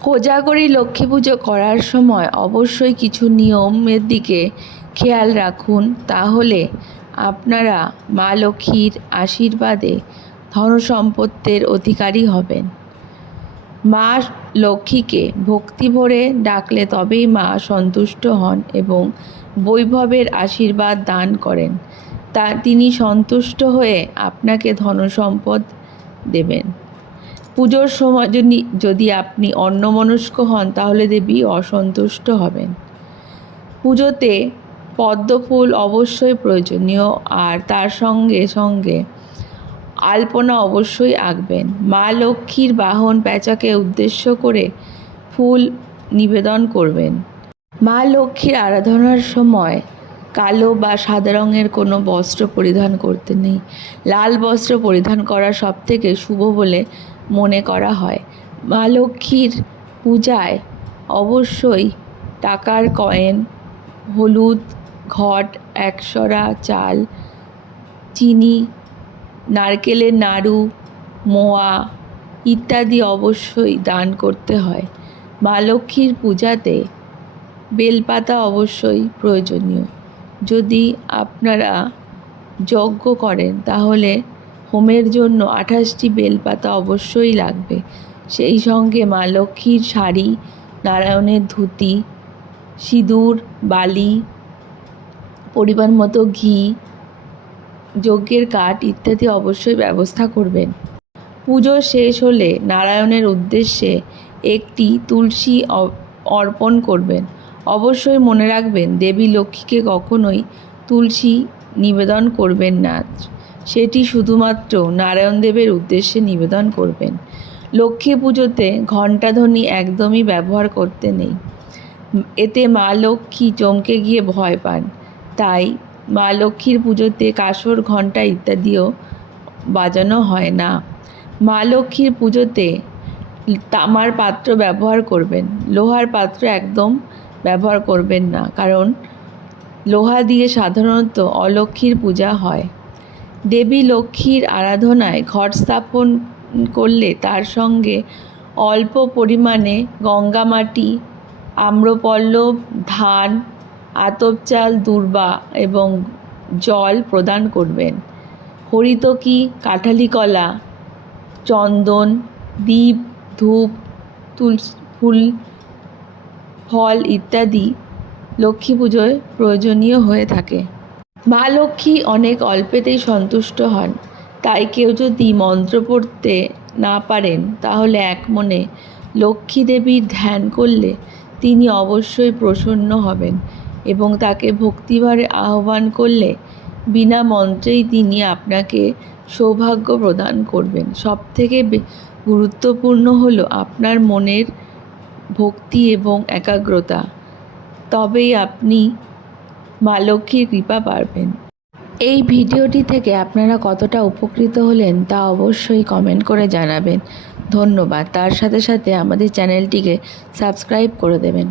কোজাগরী লক্ষ্মী পুজো করার সময় অবশ্যই কিছু নিয়মের দিকে খেয়াল রাখুন, তাহলে আপনারা মা লক্ষ্মীর আশীর্বাদে ধনসম্পত্তির অধিকারী হবেন। মা লক্ষ্মীকে ভক্তি ভরে ডাকলে তবেই মা সন্তুষ্ট হন এবং বৈভবের আশীর্বাদ দান করেন। তিনি সন্তুষ্ট হয়ে আপনাকে ধনসম্পদ দেবেন। পুজোর সময় যদি আপনি অন্যমনস্ক হন তাহলে দেবী অসন্তুষ্ট হবেন। পুজোতে পদ্ম ফুল অবশ্যই প্রয়োজনীয়, আর তার সঙ্গে সঙ্গে আলপনা অবশ্যই আঁকবেন। মা লক্ষ্মীর বাহন পেঁচাকে উদ্দেশ্য করে ফুল নিবেদন করবেন। মা লক্ষ্মীর আরাধনার সময় কালো বা সাদা রঙের কোনো বস্ত্র পরিধান করতে নেই। লাল বস্ত্র পরিধান করা সবথেকে শুভ বলে মনে করা হয়। মা লক্ষ্মীর পূজায় অবশ্যই টাকার কয়েন, হলুদ, ঘট, একশরা চাল, চিনি, নারকেলের নাড়ু, মোয়া ইত্যাদি অবশ্যই দান করতে হয়। মা লক্ষ্মীর পূজাতে বেলপাতা অবশ্যই প্রয়োজনীয়। যদি আপনারা যজ্ঞ করেন তাহলে হোমের জন্য 28টি বেলপাতা অবশ্যই লাগবে। সেই সঙ্গে মা লক্ষ্মীর শাড়ি, নারায়ণের ধুতি, সিঁদুর, বালি, পরিমাণ মতো ঘি, যজ্ঞের কাঠ ইত্যাদি অবশ্যই ব্যবস্থা করবেন। পুজো শেষ হলে নারায়ণের উদ্দেশ্যে একটি তুলসী অর্পণ করবেন। অবশ্যই মনে রাখবেন, দেবী লক্ষ্মীকে কখনোই তুলসী নিবেদন করবেন না, সেটি শুধুমাত্র নারায়ণ দেবের উদ্দেশ্যে নিবেদন করবেন। লক্ষ্মী পুজোতে ঘণ্টাধ্বনি একদমই ব্যবহার করতে নেই, এতে মা লক্ষ্মী চমকে গিয়ে ভয় পান। তাই মা লক্ষ্মীর পুজোতে কাসর, ঘণ্টা ইত্যাদিও বাজানো হয় না। মা লক্ষ্মীর পুজোতে তামার পাত্র ব্যবহার করবেন, লোহার পাত্র একদম ব্যবহার করবেন না, কারণ লোহা দিয়ে সাধারণত অলক্ষ্মীর পূজা হয়। দেবী লক্ষ্মীর আরাধনায় ঘট স্থাপন করলে তার সঙ্গে অল্প পরিমাণে গঙ্গা মাটি, আম্রপল্লব, ধান, আতপ চাল, দূর্বা এবং জল প্রদান করবেন। হরিতকি, কাঁঠালি কলা, চন্দন, দীপ, ধূপ, তুলসী ফুল, ফল ইত্যাদি লক্ষ্মী পুজোয় প্রয়োজনীয় হয়ে থাকে। মা লক্ষ্মী অনেক অল্পেতেই সন্তুষ্ট হন, তাই কেউ যদি মন্ত্র পড়তে না পারেন তাহলে এক মনে লক্ষ্মী দেবীর ধ্যান করলে তিনি অবশ্যই প্রসন্ন হবেন এবং তাকে ভক্তিভরে আহ্বান করলে বিনা মন্ত্রেই তিনি আপনাকে সৌভাগ্য প্রদান করবেন। সবথেকে গুরুত্বপূর্ণ হলো আপনার মনের ভক্তি এবং একাগ্রতা, তবেই আপনি মা লক্ষ্মীর কৃপা পাবেন। এই ভিডিওটি থেকে আপনারা কতটা উপকৃত হলেন তা অবশ্যই কমেন্ট করে জানাবেন। ধন্যবাদ। তার সাথে সাথে আমাদের চ্যানেলটিকে সাবস্ক্রাইব করে দেবেন।